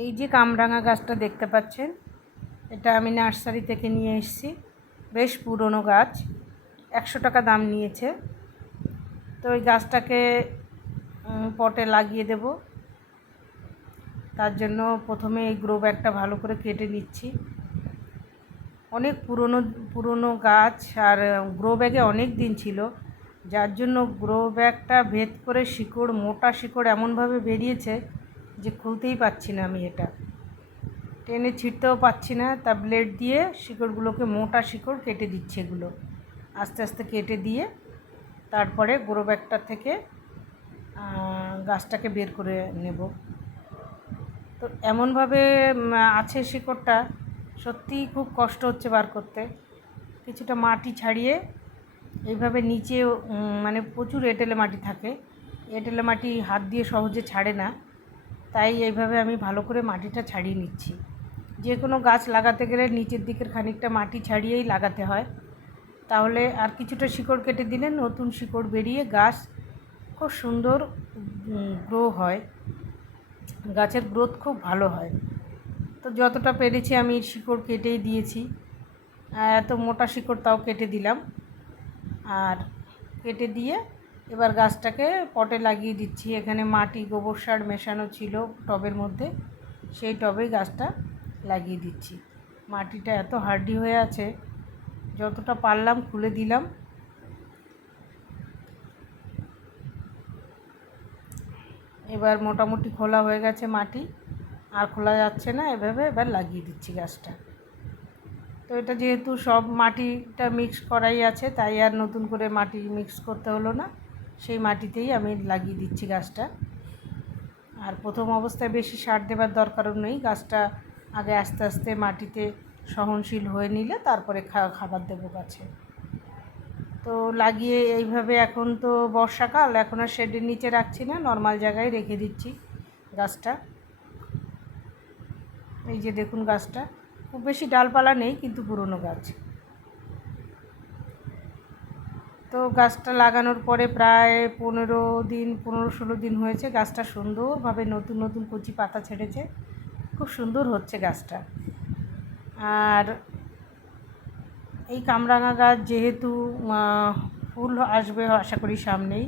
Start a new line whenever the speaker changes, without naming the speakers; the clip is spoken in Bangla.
এই যে কামরাঙা গাছটা দেখতে পাচ্ছেন, এটা আমি নার্সারি থেকে নিয়ে এসেছি। বেশ পুরনো গাছ, একশো টাকা দাম নিয়েছে। তো ওই গাছটাকে পটে লাগিয়ে দেব। তার জন্য প্রথমে এই গ্রো ব্যাগটা ভালো করে কেটে নিচ্ছি। অনেক পুরনো পুরনো গাছ আর গ্রো ব্যাগে অনেক দিন ছিল। যার জন্য গ্রো ব্যাগটা ভেদ করে শিকড়, মোটা শিকড় এমনভাবে বেরিয়েছে যে খুলতেই পারছি না আমি এটা। টেনে ছিঁড়তেও পারছি না তা ব্লেড দিয়ে শিকড়গুলোকে মোটা শিকড় কেটে দিচ্ছে এগুলো। আস্তে আস্তে কেটে দিয়ে তারপরে গ্রো ব্যাগটা থেকে গাছটাকে বের করে নেব। তো এমনভাবে আছে শিকড়টা, সত্যিই খুব কষ্ট হচ্ছে বার করতে। কিছুটা মাটি ছাড়িয়ে এইভাবে নিচে মানে প্রচুর এঁটেলে মাটি থাকে। এঁটেলে মাটি হাত দিয়ে সহজে ছাড়ে না। তাই এইভাবে আমি ভালো করে মাটিটা ছাড়িয়ে নিচ্ছি। যে কোনো গাছ লাগাতে গেলে নিচের দিকের খানিকটা মাটি ছাড়িয়েই লাগাতে হয়। তাহলে আর কিছুটা শিকড় কেটে দিলে নতুন শিকড় বেরিয়ে গাছ খুব সুন্দর গ্রো হয়। গাছের গ্রোথ খুব ভালো হয়। তো যতটা পেরেছি আমি শিকড় কেটেই দিয়েছি। এত মোটা শিকড় তাও কেটে দিলাম। আর কেটে দিয়ে এবার গাছটাকে পটে লাগিয়ে দিচ্ছি। এখানে মাটি, গোবর সার মেশানো ছিল টবের মধ্যে। সেই টবেই গাছটা লাগিয়ে দিচ্ছি। মাটিটা এত হার্ডি হয়ে আছে, যতটা পারলাম খুলে দিলাম। এবার মোটামুটি খোলা হয়ে গেছে মাটি। আর খোলা যাচ্ছে না, এভাবে এবার লাগিয়ে দিচ্ছি গাছটা। তো এটা যেহেতু সব মাটিটা মিক্স করাই আছে, তাই আর নতুন করে মাটি মিক্স করতে হলো না। সেই মাটিতেই আমি লাগিয়ে দিচ্ছি গাছটা। আর প্রথম অবস্থায় বেশি সার দেবার দরকারও নেই। গাছটা আগে আস্তে আস্তে মাটিতে সহনশীল হয়ে নিলে তারপরে খাবার দেবো গাছে। তো লাগিয়ে এইভাবে এখন তো বর্ষাকাল, এখন আর শেডের নিচে রাখছি না নর্মাল জায়গায় রেখে দিচ্ছি গাছটা। এই যে দেখুন গাছটা। খুব বেশি ডালপালা নেই, কিন্তু পুরনো গাছ। তো গাছটা লাগানোর পরে প্রায় পনেরো দিন, পনেরো ষোলো দিন হয়েছে গাছটা সুন্দরভাবে নতুন নতুন কচি পাতা ছেড়েছে। খুব সুন্দর হচ্ছে গাছটা। আর এই কামরাঙা গাছ যেহেতু ফুল আসবে আশা করি সামনেই।